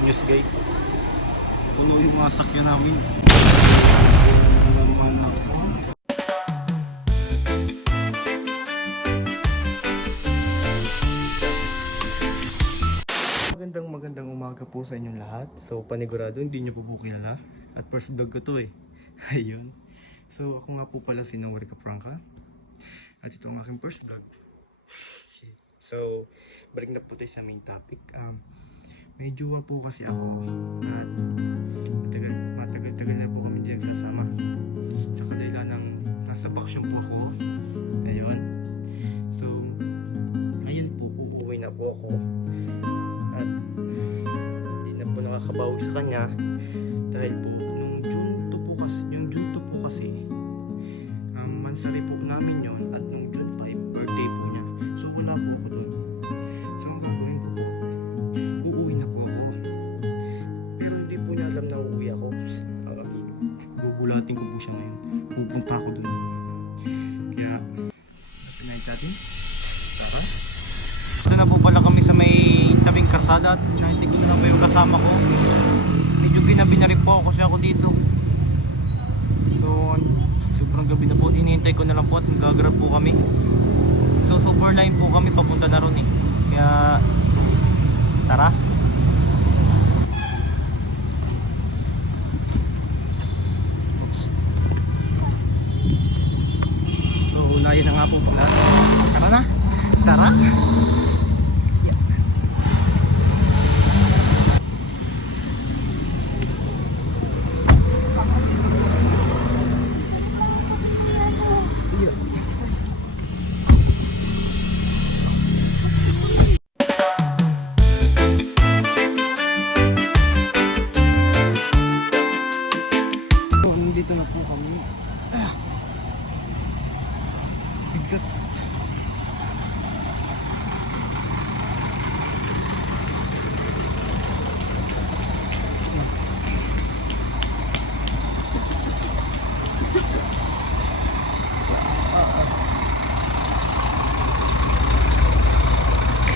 Good news guys. Puno yung mga sakyan namin. Magandang umaga po sa inyong lahat. So panigurado hindi nyo po kilala. At first vlog ko to eh. Ayun. So ako nga po pala si Nori Capranca. At ito ang aking first vlog. So balik na po tayo sa main topic. May jowa po kasi ako. At matagal na po kami hindi nagsasama. Sa kadahilan ng nasa bakasyon po ako. Ayun. So ayun po, uuwi na po ako. At hindi na po nakakabawi sa kanya. Dahil po nung June 2 po kasi mansari po namin yon. At nung June 5 birthday po niya. So wala po ako doon. So ang gagawin ko po, uuwi na po ako. Pero hindi po niya alam na uuwi ako. Gugulatin ko po siya ngayon. Pupunta ako doon. Kaya pinahit natin. Ito na po pala kami sa may tabing karsada. At nahintig ko na lang po yung kasama ko. Medyo ginabi na rin po kasi ako dito. So sobrang gabi na po. Inihintay ko na lang po at magagrab po kami. So super line po kami papunta na ron eh. Kaya tara. Oops. So unahin na nga po pala. Tara na. Tara. Dito na po kami. Bigat.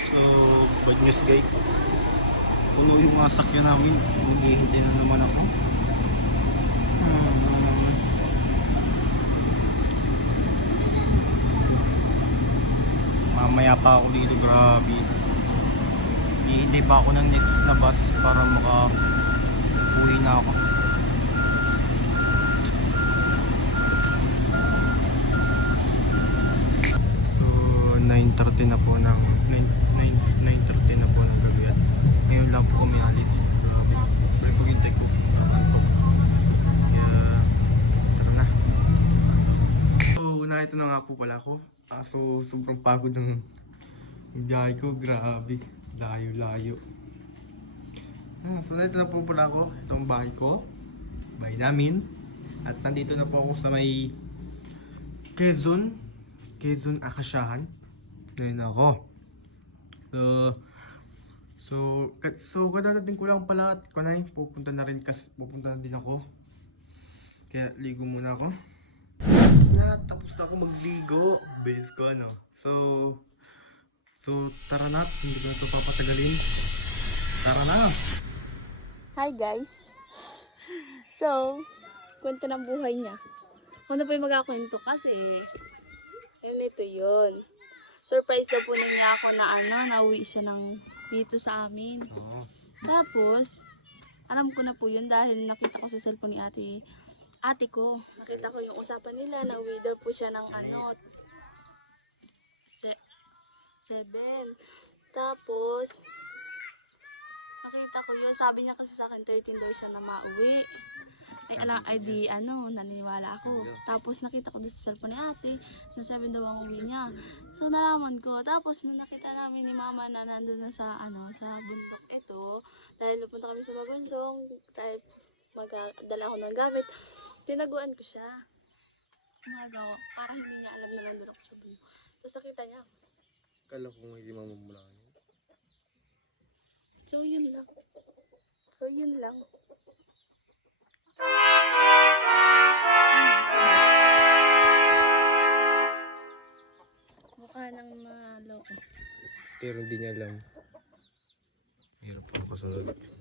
So, good news guys. Puno yung mga sakyan namin. Maghihintay na naman ako. Mamaya pa ako dito, grabe. Hihintay pa ako ng next na bus para maka-uwi na ako. So 9:30 na po ng 9:30 na po ng gabi at ngayon lang po kami alis. Grabe. Balik po hintay ko. Kaya tara na. So ito na nga po pala ako. So sobrang pagod ng biyahe ko, grabe, layo-layo. So ito na po pala ako, itong bahay ko, bahay namin. At nandito na po ako sa may Quezon Akasyahan. Ngayon ako. So kadadating ko lang pala at kunay, pupunta na din ako. Kaya ligo muna ako. Tapos na ako magligo. Bilis ko ano. So tara na. Hindi ko na ito papatagalin. Tara na. Hi guys. So, kwento ng buhay niya. Ako na po yung magkakwento kasi ito yun. Surprise daw po na niya ako na nauwi siya dito sa amin. Tapos, alam ko na po yun dahil nakita ko sa cellphone ni ate ko. Nakita ko yung usapan nila na uwi daw po siya ng 7. Tapos nakita ko yun, sabi niya kasi sa akin 13 daw siya na mauwi. Naniniwala ako. Tapos nakita ko doon sa cellphone ni ate na 7 daw ang uwi niya. So nalaman ko. Tapos nung nakita namin ni mama na nandun na sa bundok ito, dahil pupunta kami sa Magunsong, dahil magdala ako ng gamit, tinaguan ko siya. Umaga ko, para hindi niya alam na nandun ako sa bundok. Tapos nakita niya. Kala ko nga hindi mamamula. So yun lang. Mukha ng mga loko. Pero hindi niya alam. Hirap ako kasunod.